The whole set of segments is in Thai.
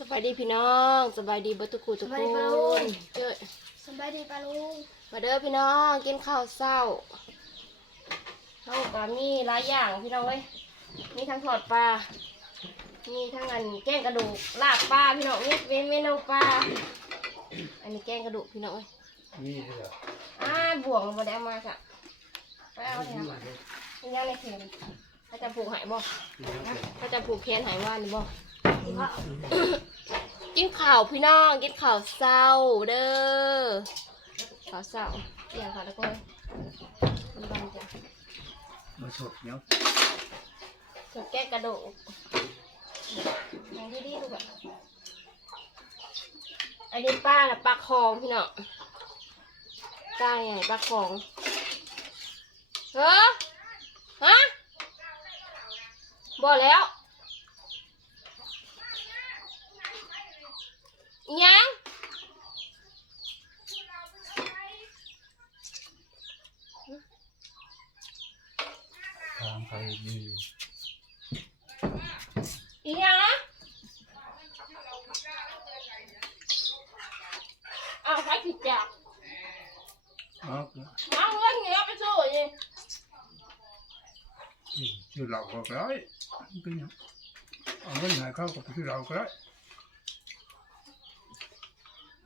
สบายดีพี่น้องสบายดีเบัตุกูทุกสคบายดีปะลุงนเจ้ยสบายดีปะลุงมาเด้อพี่น้องกินข้าวเศร้าข้าวก็มีหลายอย่างพี่น้องเว้ยมีทั้งทอดปลา มีทั้งอันแกงกระดูกลาบปลาพี่น้องนี่เป็นเมนูปลา อันนี้แกงกระดูกพี่น้องเว้ยนี่เหรออ่าบ่วงมาได้เอามาค่ะไปเอาเนี่ยมาเป็นยังในเขียนเขาจะผูกหายบ่เขาจะผูกแขนหายว่านนี่บ่ กินข่าวพี่น้องกินข่าวเศร้าเด้อข่าวเศร้าเดี๋ยวค่ะทุกคนมันบันจ้ะมาสดเนาะส่วนแก้กระดูกมองที่ดีลูกอะอันนี้ป้าน่ะปลาคองพี่น้องตาใหญ่ปลาคองเฮ้อฮะบอกแล้ว อิหยังทางไปดีอีหยังนะเอาใช้ผิดจับอ๋อเอาเงิ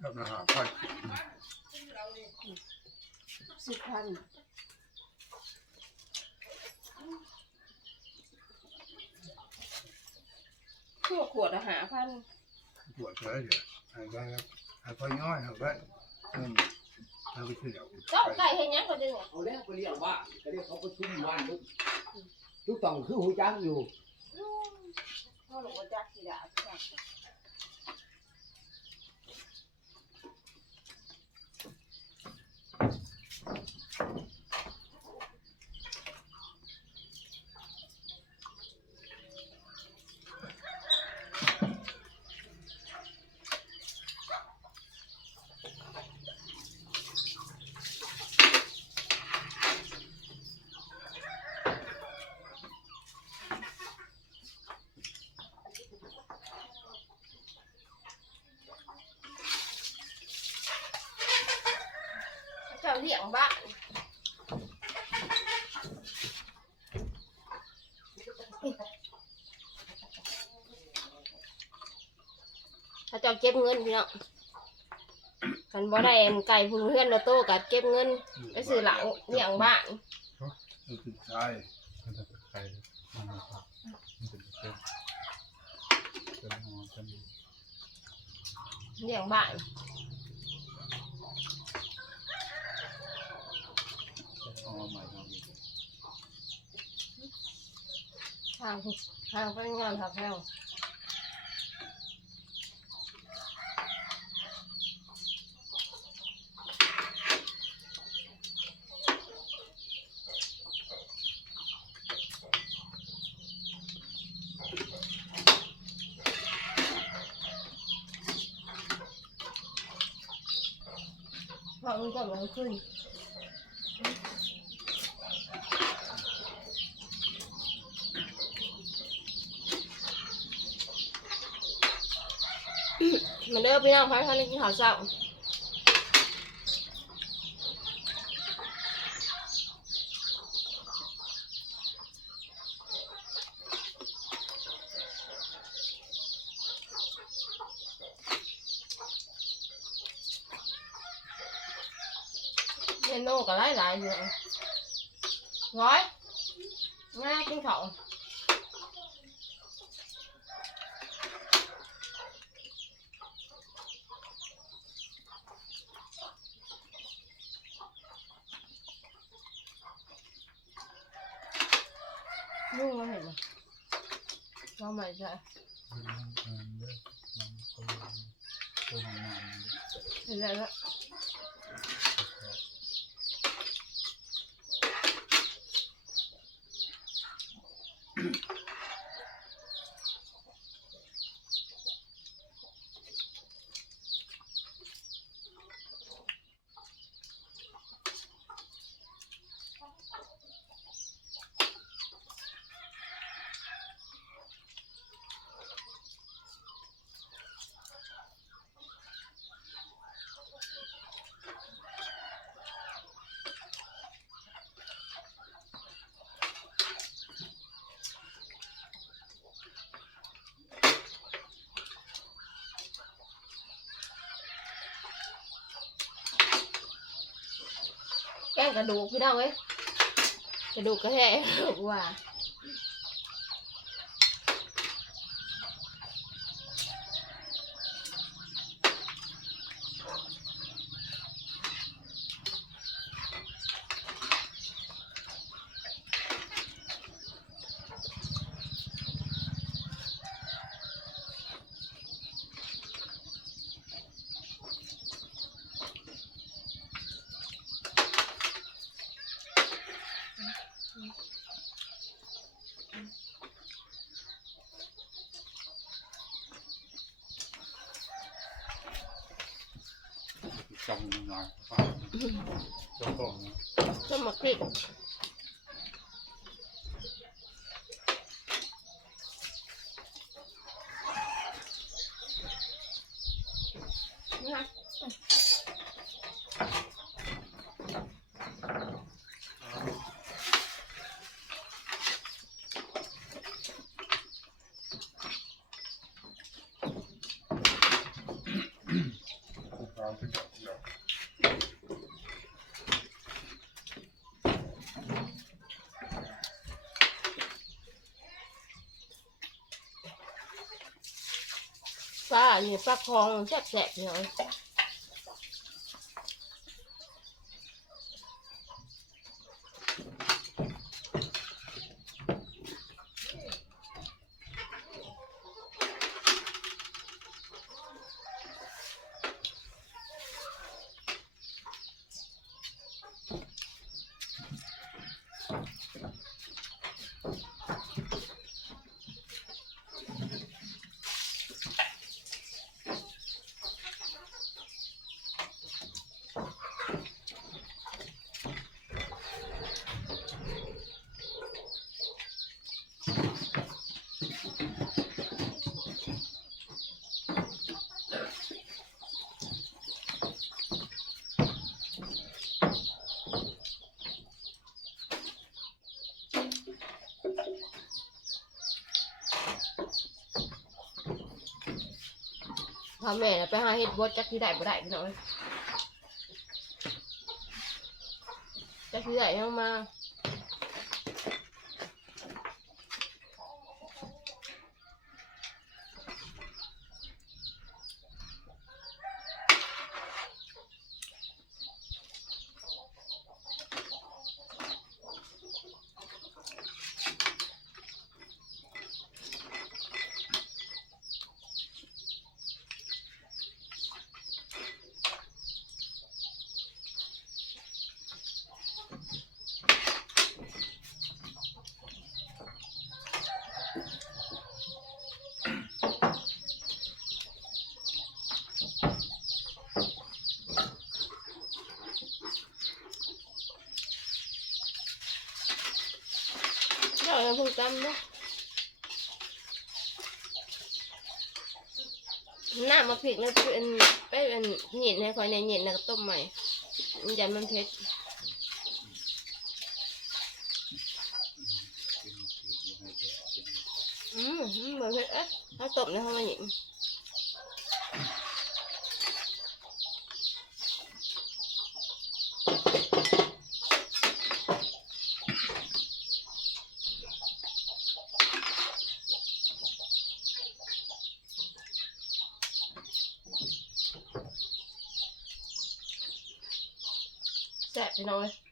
นเงี้ยไปสู้ยิชื่อเราก็ได้ก็ยังเอาเงินหายเข้ากับชื่อเราก็ได้รับมาหาพันสิบพันทั่วขวดอาหารพันปวดเลยเดี๋ยวหายไปครับหายไปน้อยหายไปเงินเราไปชื่อเราเจ้าไก่เห็นยังก็ดึงอะเอาแล้วก็เรียกว่าก็เรียกเขาประชุมวันทุกทุกต้องคือหูจักอยู่ พ่อหลวงจักสีดาจักเจ้า เลี้ยงบ้านถ้าเจ้าเก็บเงินพี่น้องกันบ่ได้อันไก่พุ่นเพื่อนเราโตกัดเก็บเงินไปซื้อเหล้าเลี้ยงบ้านเราติดใจมันจะใครมันจะมันจะเป็นเป็นหอเป็นเลี้ยงบ้าน หอใหม่ทำอีกทางทางไปงานทับแถวพอมันก็มันขึ้น มันเด้อพี่น้องพักท่านกินข้าวเช้า เมนูก็หลายหลายๆอยู่ร้อยง่ายกินข้าวนุ่งมาเห็นไหมว่าใหม่ใช่มันมันเลือกมันตัวตัวของมันเห็นแล้ว กระดูกพี่น้องเอ้ยกระดูกกระแทกว่า เจ้าของนะส้มมะพริกนะคะ ผู้กองเป็นดอกดอก ปลา นี่ปลาคลองแซ่บๆเลย พ่อแม่น่ะไปหาเห็ดบดจักที่ได้บ่ได้พี่น้องเอ้ยจักที่ได้ยังมา เดี๋ยวเราพูดกันนะหน้ามาพริกนะเป็นเป็นหยินให้คอยในหยินแล้วก็ต้มใหม่มันยันมันเผ็ด กินกินยังไงเด็กกิน อืมอืมเหมือนเผ็ดเอ๊ะถ้าต้ มในห้องมันหยิ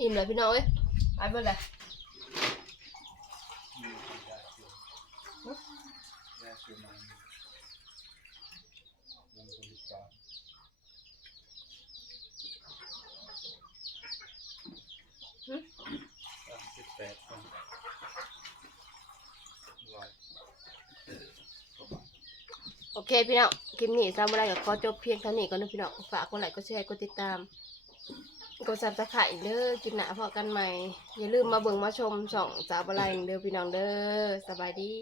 อิ่มเลยพี่น้องเอ้ยไปเบิดเลยแปดคนร้อยโอเคพี่น้องคลิปนี้ซาบุไรกับขอจบเพียงเท่านี้ก่อนนะพี่น้องฝากกดไลค์กดแชร์กดติดตาม กดซับสไครต์เด้อกินหนาพอกันใหม่ อย่าลืมมาเบิ่งมาชมช่องสาวบุไรเด้อพี่น้องเด้อสบายดี